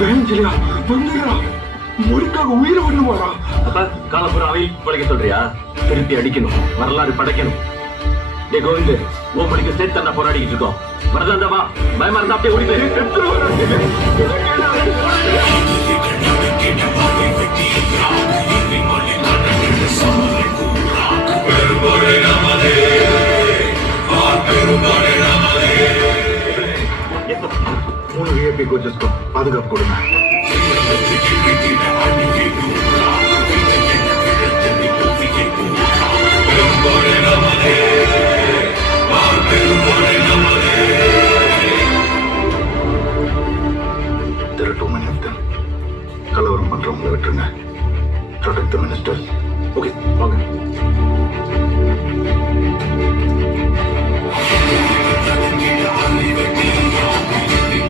வேஞ்சலியா வந்தீங்களா? மொழிக்காக உயிரை விடணுமாடா? அப்ப காலப்புற அவை படைக்க சொல்றியா? திருப்பி அடிக்கணும், வரலாறு படைக்கணும். டே கோவிந்து, உன் மணிக்கு சேர்த்து நான் போராடிக்கிட்டு இருக்கோம். வரதாந்தவா பயமா இருந்தா அப்படியே ஓடி மூணு விஐபி கோச்சஸ்க்கும் பாதுகாப்பு கொடுங்க. There are too many of them. கலவரம் பண்றவங்களை விட்டுருங்க. Protect the ministers. ஓகே வாங்க.